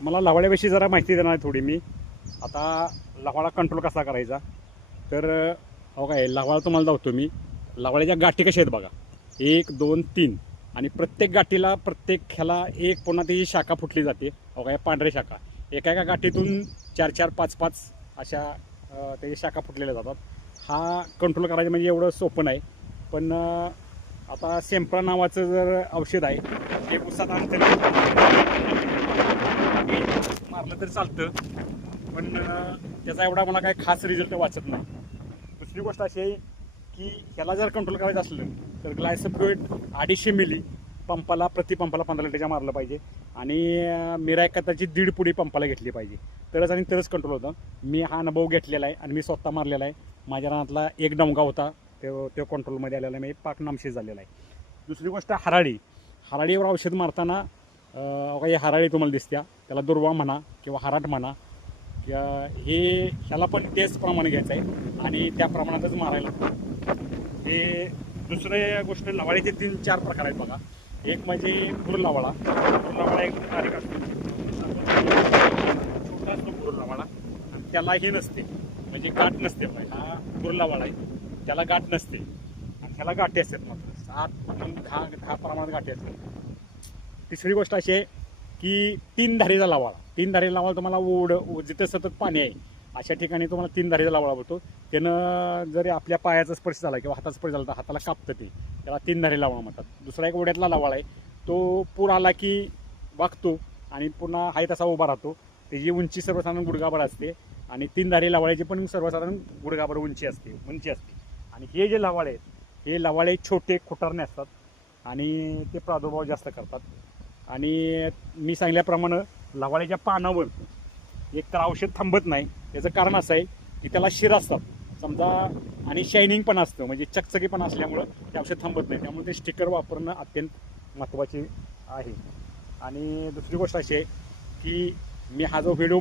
तुम्हाला लवाळ्याविषयी जरा माहिती देणार आहे थोडी मी. आता लवाळा कंट्रोल कसा करायचा, तर हो काय लवाळा तुम्हाला दावतो मी. लवाळ्याच्या गाठी कशा आहेत बघा, 1 2 3 आणि प्रत्येक गाठीला प्रत्येक ह्याला एक पुन्हा त्याची शाखा फुटली जाते. हो काय पांढरी शाखा एका एका गाठीतून 4 4 5 5 अशा त्याची शाखा फुटलेल्या जातात. हा कंट्रोल करायचं म्हणजे एवढं सोपं नाही. पण आता सेम्प्रा नावाचं जर औषध आहे ते उसात आणतं मारलं तर चालतं, पण त्याचा एवढा मला काही खास रिझल्ट वाचत नाही. दुसरी गोष्ट अशी आहे की ह्याला जर कंट्रोल करायचं असलं तर ग्लायसोफ्युरेट 250 मिली पंपाला प्रति पंपाला 15 लिटरच्या मारलं पाहिजे. आणि मिरायकताची 1.5 पुडी पंपाला घेतली पाहिजे, तरच आणि तरच कंट्रोल होतं. मी हा अनुभव घेतलेला आहे आणि मी स्वतः मारलेला आहे. माझ्या रानातला एक डोंगा होता, तो कंट्रोलमध्ये आलेला आहे, मी पाक नामशेष झालेला आहे. दुसरी गोष्ट हराळीवर औषध मारताना काही हराळी तुम्हाला दिसत्या, त्याला दुर्वा म्हणा किंवा हराट म्हणा, ह्याला पण त्याचप्रमाणे घ्यायचं आहे आणि त्या प्रमाणातच मारायला. हे दुसरे गोष्ट, लवाळीचे 3-4 प्रकार आहेत बघा. एक म्हणजे गुरलवाळा एकदम बारीक असतो, छोटा असतो गुरलवाळा, आणि त्याला हे नसते म्हणजे गाठ नसते. हा गुरलवाळा आहे, त्याला गाठ नसते आणि ह्याला गाठी असतात, मात्र 7-10 प्रमाणात गाठी असतात. तिसरी गोष्ट अशी आहे की 3 धारीचा लावाळा तुम्हाला जिथं सतत पाणी आहे अशा ठिकाणी तुम्हाला 3 धारीचा लावाळा होतो. त्यानं जरी आपल्या पायाचा स्पर्श झाला किंवा हाताचा स्पर्श झाला तर हाताला कापतं ते, त्याला 3 धारी लावाळा म्हणतात. दुसरा एक ओढ्यातला लावाळा आहे, तो पूर आला की वागतो आणि पुन्हा हाय तसा उभा राहतो. त्याची उंची सर्वसाधारण गुडघाभर असते आणि 3 धारी लावाळ्याची पण सर्वसाधारण गुडघाभर उंची असते. आणि हे जे लावाळे आहेत हे लावाळे छोटे खुटारणे असतात आणि ते प्रादुर्भाव जास्त करतात. आणि मी सांगितल्याप्रमाणे लवाळ्याच्या पानावर एक तर औषध थांबत नाही. त्याचं कारण असं आहे की त्याला शिरा असतात समजा आणि शायनिंग पण असतं, म्हणजे चकचकी पण असल्यामुळं ते औषध थांबत नाही. त्यामुळे ते स्टिकर वापरणं अत्यंत महत्त्वाचे आहे. आणि दुसरी गोष्ट अशी आहे की मी हा जो व्हिडिओ